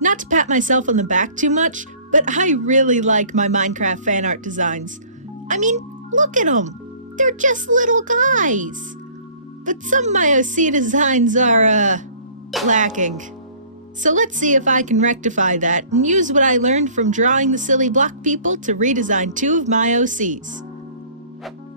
Not to pat myself on the back too much, but I really like my Minecraft fan art designs. I mean, look at them. They're just little guys. But some of my OC designs are, lacking. So let's see if I can rectify that and use what I learned from drawing the silly block people to redesign 2 of my OCs.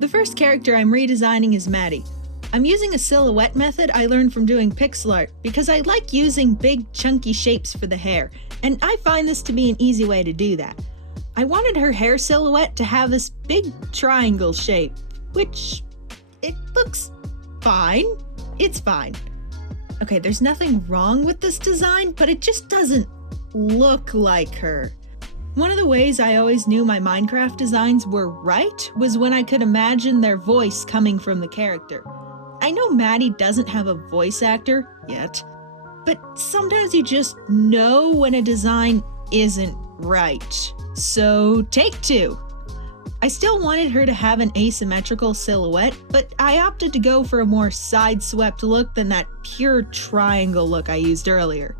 The first character I'm redesigning is Maddy. I'm using a silhouette method I learned from doing pixel art because I like using big chunky shapes for the hair, and I find this to be an easy way to do that. I wanted her hair silhouette to have this big triangle shape, which it looks fine. It's fine. Okay, there's nothing wrong with this design, but it just doesn't look like her. One of the ways I always knew my Minecraft designs were right was when I could imagine their voice coming from the character. I know Maddy doesn't have a voice actor yet, but sometimes you just know when a design isn't right. So take 2. I still wanted her to have an asymmetrical silhouette, but I opted to go for a more side-swept look than that pure triangle look I used earlier.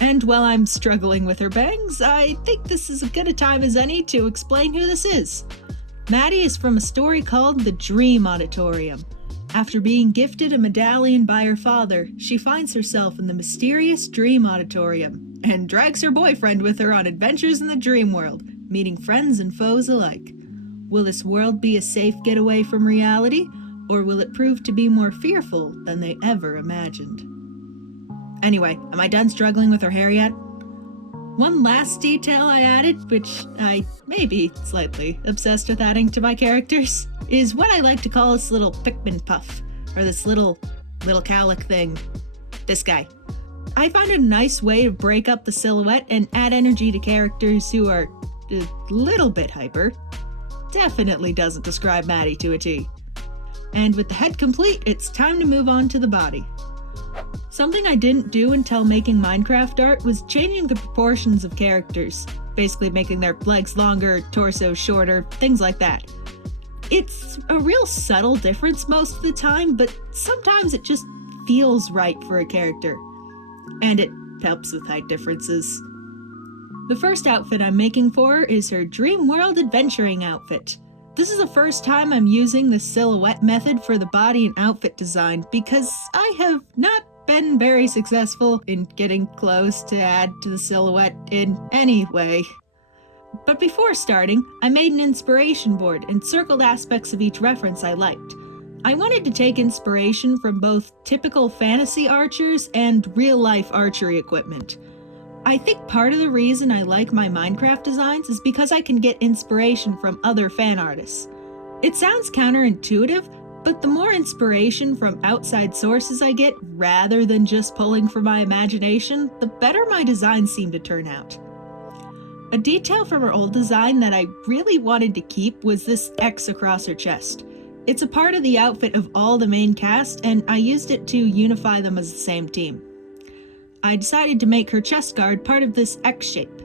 And while I'm struggling with her bangs, I think this is as good a time as any to explain who this is. Maddy is from a story called The Dream Auditorium. After being gifted a medallion by her father, she finds herself in the mysterious Dream Auditorium and drags her boyfriend with her on adventures in the dream world, meeting friends and foes alike. Will this world be a safe getaway from reality, or will it prove to be more fearful than they ever imagined? Anyway, am I done struggling with her hair yet? One last detail I added, which I may be slightly obsessed with adding to my characters, is what I like to call this little Pikmin puff, or this little cowlick thing. This guy. I find a nice way to break up the silhouette and add energy to characters who are a little bit hyper. Definitely doesn't describe Maddy to a T. And with the head complete, it's time to move on to the body. Something I didn't do until making Minecraft art was changing the proportions of characters, basically making their legs longer, torso shorter, things like that. It's a real subtle difference most of the time, but sometimes it just feels right for a character. And it helps with height differences. The first outfit I'm making for her is her Dream World Adventuring outfit. This is the first time I'm using the silhouette method for the body and outfit design because I have not been very successful in getting clothes to add to the silhouette in any way. But before starting, I made an inspiration board and circled aspects of each reference I liked. I wanted to take inspiration from both typical fantasy archers and real-life archery equipment. I think part of the reason I like my Minecraft designs is because I can get inspiration from other fan artists. It sounds counterintuitive, but the more inspiration from outside sources I get rather than just pulling from my imagination, the better my designs seem to turn out. A detail from her old design that I really wanted to keep was this X across her chest. It's a part of the outfit of all the main cast, and I used it to unify them as the same team. I decided to make her chest guard part of this X shape.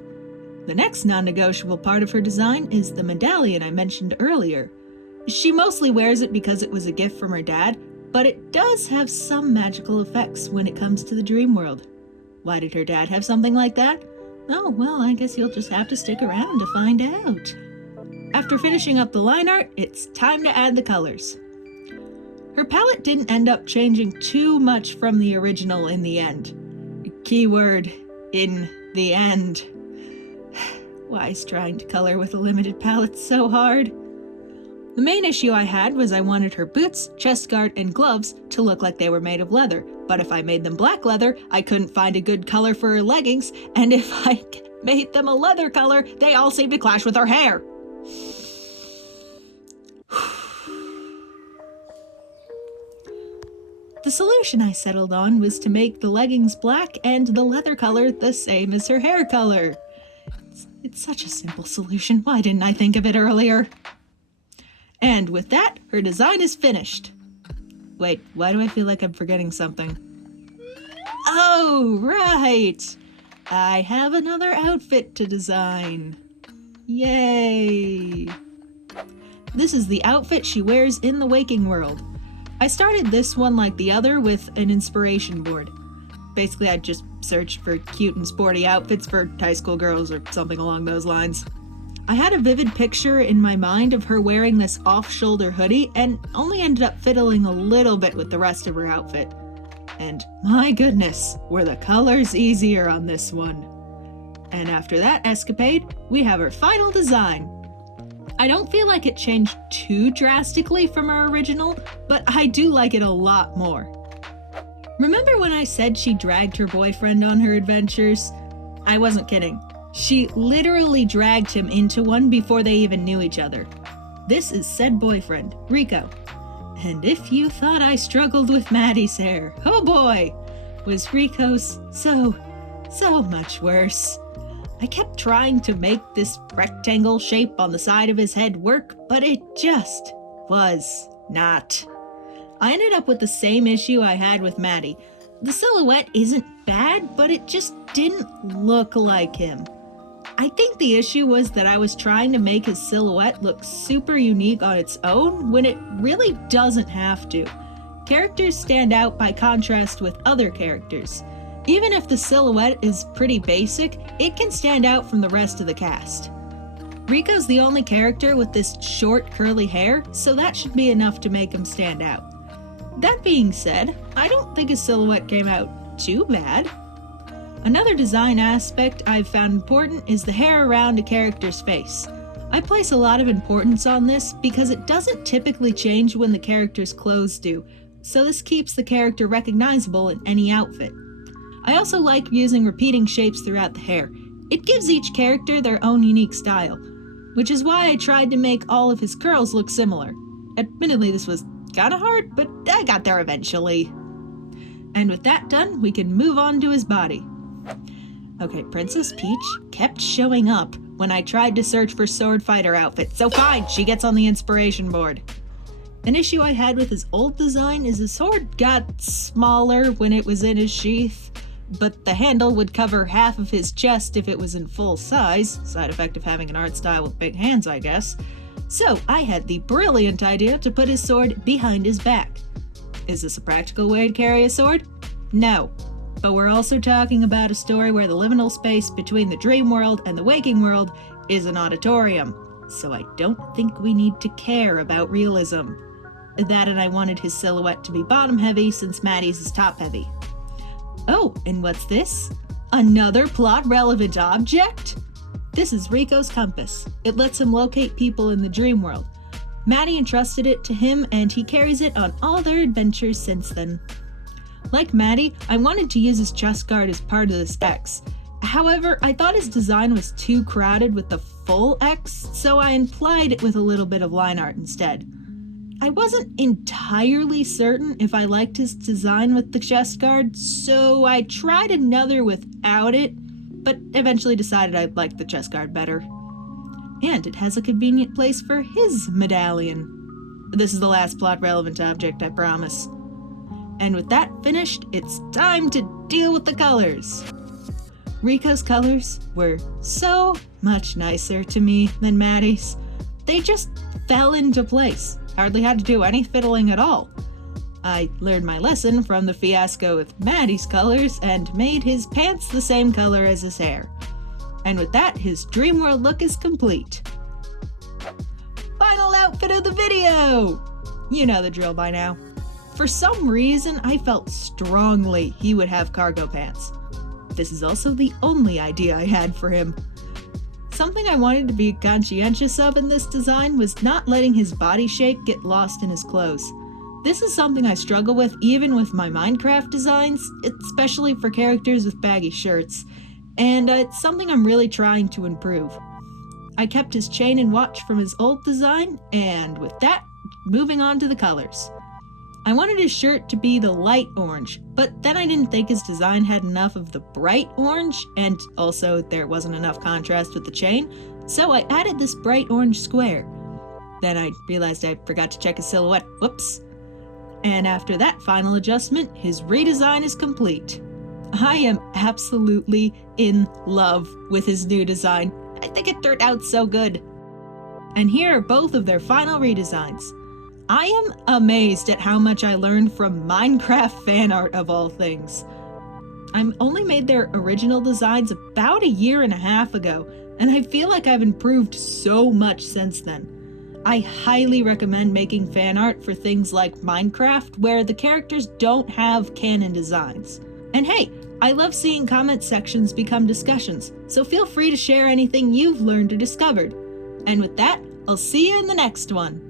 The next non-negotiable part of her design is the medallion I mentioned earlier. She mostly wears it because it was a gift from her dad, but it does have some magical effects when it comes to the dream world. Why did her dad have something like that? Oh, well, I guess you'll just have to stick around to find out. After finishing up the line art, it's time to add the colors. Her palette didn't end up changing too much from the original in the end. Keyword, in the end. Why is trying to color with a limited palette so hard? The main issue I had was I wanted her boots, chest guard, and gloves to look like they were made of leather, but if I made them black leather, I couldn't find a good color for her leggings, and if I made them a leather color, they all seemed to clash with her hair. The solution I settled on was to make the leggings black and the leather color the same as her hair color. It's such a simple solution. Why didn't I think of it earlier? And with that, her design is finished. Wait, why do I feel like I'm forgetting something? Oh, right! I have another outfit to design. Yay! This is the outfit she wears in the waking world. I started this one like the other with an inspiration board. Basically, I just searched for cute and sporty outfits for high school girls or something along those lines. I had a vivid picture in my mind of her wearing this off-shoulder hoodie and only ended up fiddling a little bit with the rest of her outfit. And my goodness, were the colors easier on this one. And after that escapade, we have our final design. I don't feel like it changed too drastically from our original, but I do like it a lot more. Remember when I said she dragged her boyfriend on her adventures? I wasn't kidding. She literally dragged him into one before they even knew each other. This is said boyfriend, Rico. And if you thought I struggled with Maddy's hair, oh boy, was Rico's so much worse. I kept trying to make this rectangle shape on the side of his head work, but it just was not. I ended up with the same issue I had with Maddy. The silhouette isn't bad, but it just didn't look like him. I think the issue was that I was trying to make his silhouette look super unique on its own when it really doesn't have to. Characters stand out by contrast with other characters. Even if the silhouette is pretty basic, it can stand out from the rest of the cast. Rico's the only character with this short curly hair, so that should be enough to make him stand out. That being said, I don't think his silhouette came out too bad. Another design aspect I've found important is the hair around a character's face. I place a lot of importance on this because it doesn't typically change when the character's clothes do, so this keeps the character recognizable in any outfit. I also like using repeating shapes throughout the hair. It gives each character their own unique style, which is why I tried to make all of his curls look similar. Admittedly, this was kinda hard, but I got there eventually. And with that done, we can move on to his body. Okay, Princess Peach kept showing up when I tried to search for sword fighter outfit, so fine, she gets on the inspiration board. An issue I had with his old design is his sword got smaller when it was in his sheath, but the handle would cover half of his chest if it was in full size, side effect of having an art style with big hands, I guess. So I had the brilliant idea to put his sword behind his back. Is this a practical way to carry a sword? No. But we're also talking about a story where the liminal space between the dream world and the waking world is an auditorium, so I don't think we need to care about realism. That and I wanted his silhouette to be bottom heavy since Maddy's is top heavy. Oh, and what's this? Another plot relevant object? This is Rico's compass. It lets him locate people in the dream world. Maddy entrusted it to him and he carries it on all their adventures since then. Like Maddy, I wanted to use his chest guard as part of this X. However, I thought his design was too crowded with the full X, so I implied it with a little bit of line art instead. I wasn't entirely certain if I liked his design with the chest guard, so I tried another without it, but eventually decided I liked the chest guard better. And it has a convenient place for his medallion. This is the last plot relevant object, I promise. And with that finished, it's time to deal with the colors. Rico's colors were so much nicer to me than Maddy's. They just fell into place. Hardly had to do any fiddling at all. I learned my lesson from the fiasco with Maddy's colors and made his pants the same color as his hair. And with that, his dream world look is complete. Final outfit of the video! You know the drill by now. For some reason, I felt strongly he would have cargo pants. This is also the only idea I had for him. Something I wanted to be conscientious of in this design was not letting his body shape get lost in his clothes. This is something I struggle with even with my Minecraft designs, especially for characters with baggy shirts, and it's something I'm really trying to improve. I kept his chain and watch from his old design, and with that, moving on to the colors. I wanted his shirt to be the light orange, but then I didn't think his design had enough of the bright orange, and also there wasn't enough contrast with the chain, so I added this bright orange square. Then I realized I forgot to check his silhouette, whoops. And after that final adjustment, his redesign is complete. I am absolutely in love with his new design. I think it turned out so good. And here are both of their final redesigns. I am amazed at how much I learned from Minecraft Fanart of all things. I only made their original designs about a year and a half ago, and I feel like I've improved so much since then. I highly recommend making fan art for things like Minecraft, where the characters don't have canon designs. And hey, I love seeing comment sections become discussions, so feel free to share anything you've learned or discovered. And with that, I'll see you in the next one.